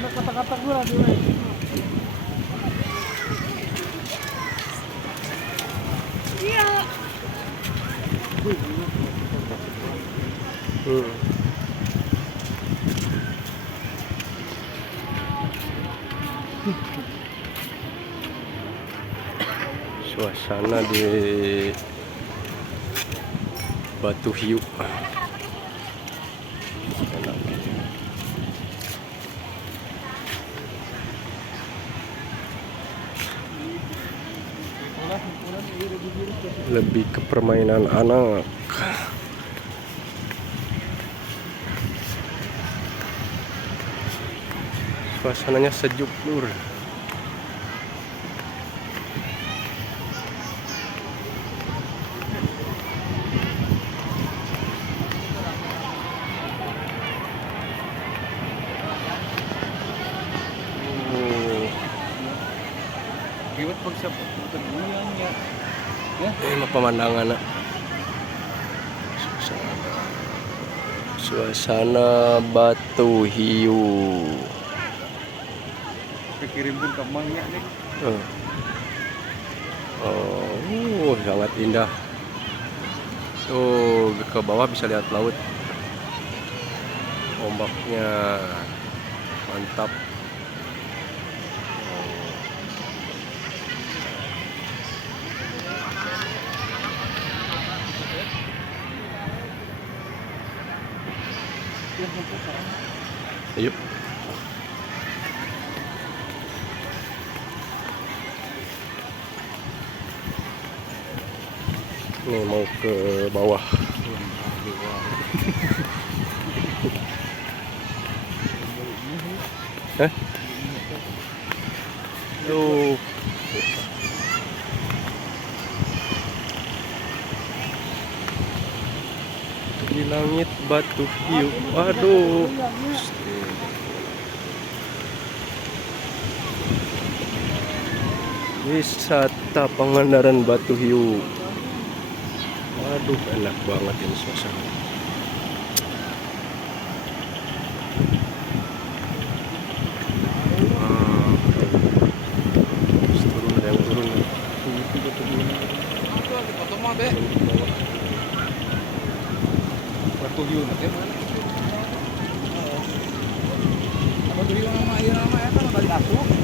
Ano kata-kata gue lah dulu. Iya. Suasana di Batu Hiu. Lebih ke permainan anak. Suasananya sejuk, Lur. Kiwat pagsa pagbuyan niya. Ya, Ini pemandangan. Suasana Batu Hiu. pikirin pun kemangnya nih. Oh, sangat indah. Tuh ke bawah bisa lihat laut. Ombaknya mantap. Yuk. Nih mau ke bawah. Hah? Tuh. Di langit Batu Hiu. Waduh. Wisata Pangandaran Batu Hiu. Waduh, enak banget ini suasana. Turun, ada yang turun. Batu Hiu nanti mana? Batu Hiu nama ya kan balik aku.